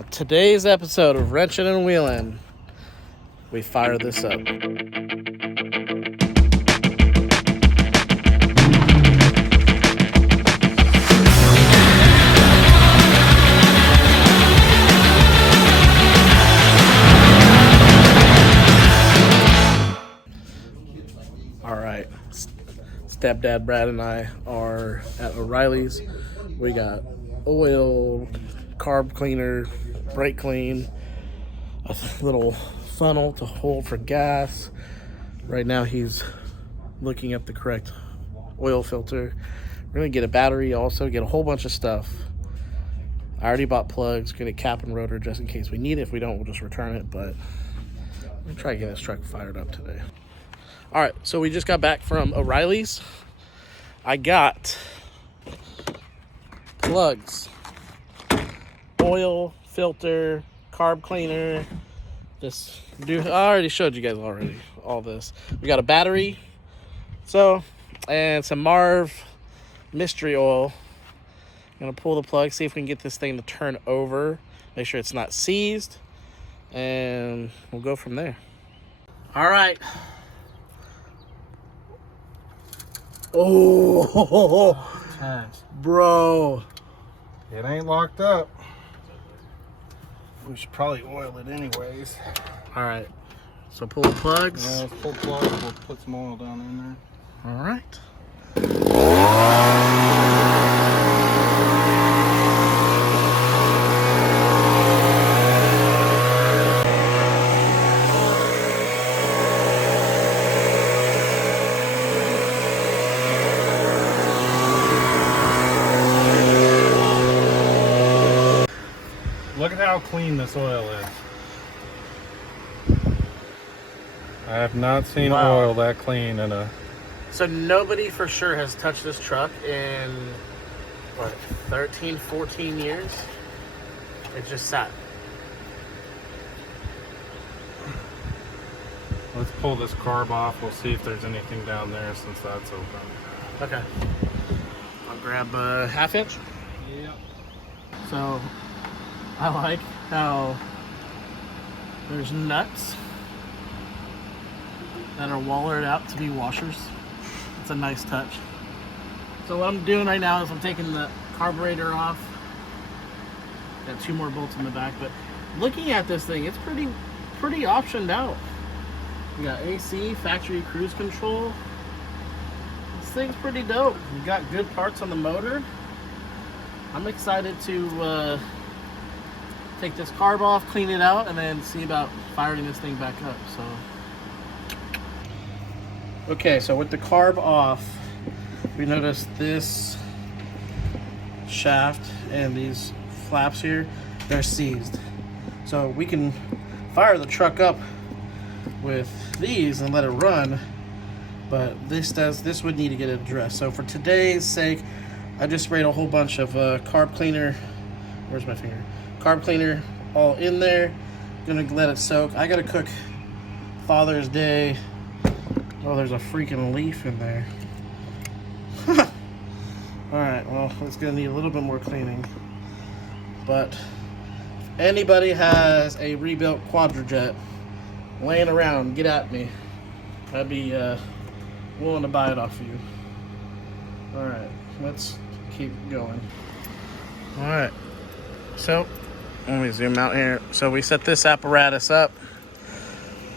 On today's episode of Wrenching and Wheeling, we fire this up. All right, Stepdad Brad and I are at O'Reilly's. We got oil, carb cleaner, brake clean, a little funnel to hold for gas. Right now he's looking up the correct oil filter. We're gonna get a battery, also get a whole bunch of stuff. I already bought plugs, get a cap and rotor just in case we need it. If we don't, we'll just return it, but I'm gonna try to get this truck fired up today. All right, so we just got back from O'Reilly's. I got plugs, oil filter, carb cleaner. I already showed you guys all this. We got a battery, and some Marv mystery oil. I'm gonna pull the plug, see if we can get this thing to turn over, make sure it's not seized, and we'll go from there. All right. Oh, bro. It ain't locked up. We should probably oil it anyways. All right. So pull the plugs. Yeah, let's pull plug. We'll put some oil down in there. All right. Look at how clean this oil is. I have not seen oil that clean in a... So nobody for sure has touched this truck in, 13, 14 years? It just sat. Let's pull this carb off. We'll see if there's anything down there since that's open. Okay. I'll grab a 1/2 inch. Yep. So I like how there's nuts that are wallered out to be washers. It's a nice touch. So what I'm doing right now is I'm taking the carburetor off. Got 2 more bolts in the back, but looking at this thing, it's pretty optioned out. We got AC, factory cruise control. This thing's pretty dope. We got good parts on the motor. I'm excited to take this carb off, clean it out, and then see about firing this thing back up. Okay, so with the carb off, we noticed this shaft and these flaps here, they're seized. So we can fire the truck up with these and let it run, but this would need to get addressed. So for today's sake, I just sprayed a whole bunch of carb cleaner. Where's my finger? Carb cleaner all in there. Gonna let it soak. I gotta cook Father's Day. Oh, there's a freaking leaf in there. Alright, well, it's gonna need a little bit more cleaning. But if anybody has a rebuilt Quadrajet laying around, get at me. I'd be willing to buy it off of you. Alright, let's keep going. Alright, so let me zoom out here. So we set this apparatus up,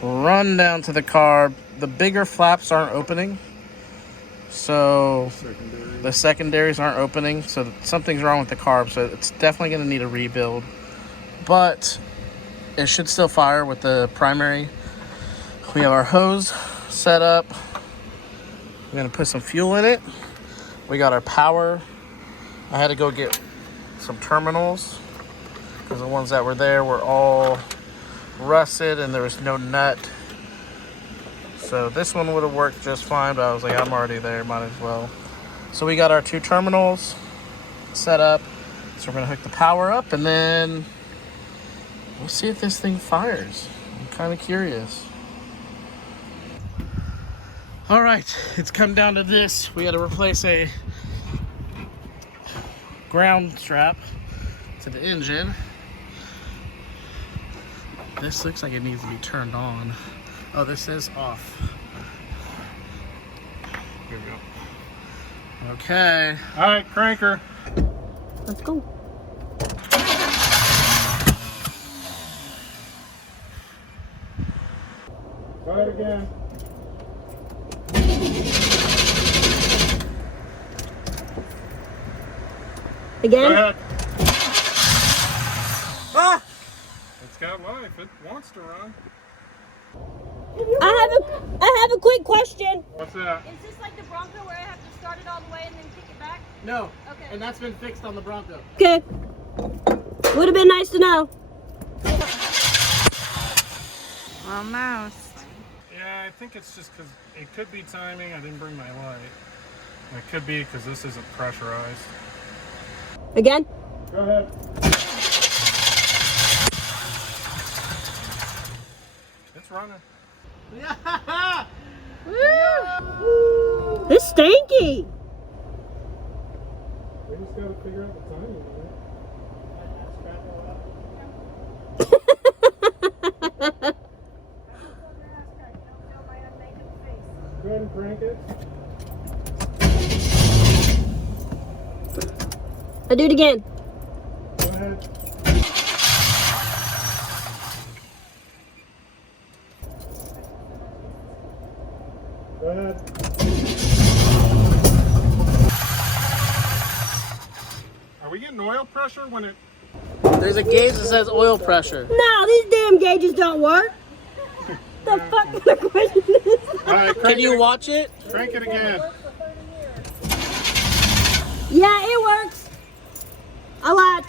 run down to the carb. The bigger flaps aren't opening, so the secondaries aren't opening, so something's wrong with the carb, so it's definitely going to need a rebuild, but it should still fire with the primary. We have our hose set up. We're going to put some fuel in it. We got our power. I had to go get some terminals because the ones that were there were all rusted and there was no nut. So this one would have worked just fine, but I was like, I'm already there, might as well. So we got our 2 terminals set up. So we're gonna hook the power up and then we'll see if this thing fires. I'm kind of curious. All right, it's come down to this. We had to replace a ground strap to the engine. This looks like it needs to be turned on. Oh, this is off. Here we go. Okay. All right, cranker. Let's go. Try it again. Go Again? ahead. Ah! It's got life. It wants to run. I have a quick question. What's that? Is this like the Bronco where I have to start it all the way and then kick it back? No. Okay. And that's been fixed on the Bronco. Okay. Would have been nice to know. Almost. Yeah, I think it's just because it could be timing. I didn't bring my light. And it could be because this isn't pressurized. Again? Go ahead. It's running. Yeah. It's stinky. We just got to figure out the timing on it. Go ahead and crank it. I'll do it again. Go ahead. Go ahead. Are we getting oil pressure when it... There's a gauge that says oil pressure. No, these damn gauges don't work. The fuck kind of question is that? All right, Can crank you it, watch it? crank it again. Yeah, it works. I lied.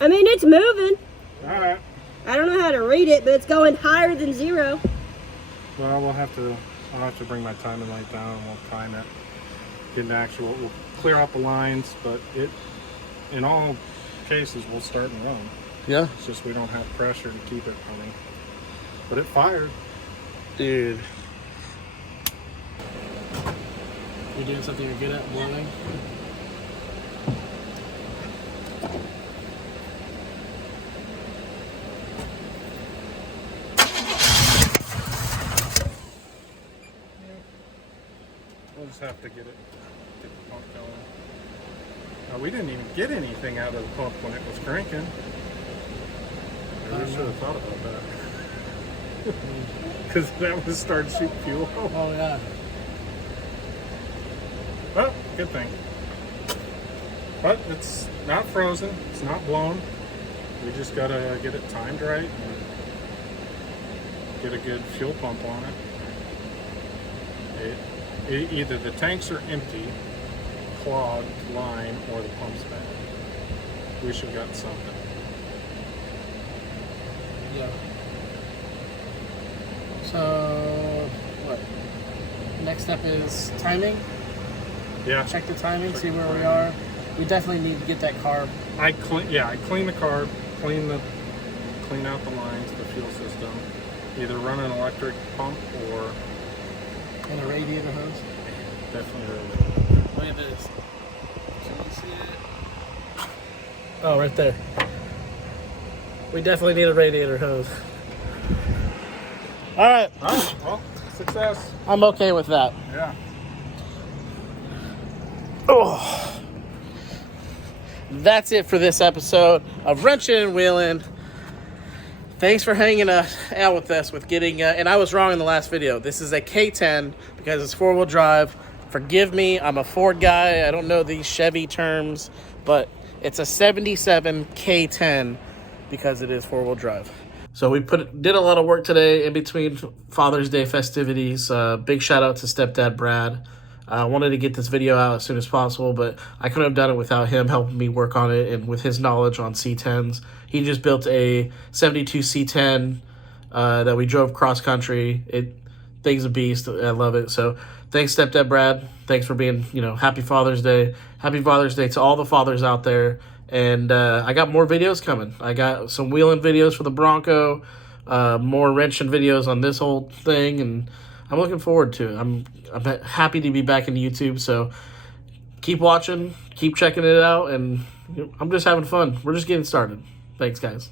I mean, it's moving. All right. I don't know how to read it, but it's going higher than 0. Well, I'll have to bring my timing light down and we'll time it. Get an actual, we'll clear out the lines, but in all cases, we'll start and run. Yeah. It's just we don't have pressure to keep it running. But it fired. Dude. You're doing something you're good at, blowing? We'll just have to get the pump going. Now, we didn't even get anything out of the pump when it was cranking. We should have thought about that. Because that was starting to shoot fuel. Oh, yeah. Well, good thing. But it's not frozen. It's not blown. We just gotta get it timed right and get a good fuel pump on it. Either the tanks are empty, clogged line, or the pump's bad. We should have got something. Yeah. So, what? Next step is timing. Yeah. Check the timing, see where we are. We definitely need to get that carb. I clean the carb, clean out the lines, the fuel system. Either run an electric pump or And a radiator hose. definitely. Look at this. Can you see it? Oh, right there. We definitely need a radiator hose. All right. All right. Well, success. I'm okay with that. Yeah. Oh. That's it for this episode of Wrenching and Wheeling. Thanks for hanging out with us with getting, and I was wrong in the last video. This is a K10 because it's 4-wheel drive. Forgive me, I'm a Ford guy. I don't know these Chevy terms, but it's a 77 K10 because it is 4-wheel drive. So we did a lot of work today in between Father's Day festivities. Big shout out to Stepdad Brad. I wanted to get this video out as soon as possible, but I couldn't have done it without him helping me work on it and with his knowledge on C10s. He just built a 72 C10 that we drove cross country. Thing's a beast. I love it. So thanks, Stepdad Brad. Thanks for being, happy Father's Day. Happy Father's Day to all the fathers out there. And I got more videos coming. I got some wheeling videos for the Bronco, more wrenching videos on this whole thing, and I'm looking forward to it. I'm happy to be back in YouTube, so keep watching, keep checking it out, and I'm just having fun. We're just getting started. Thanks, guys.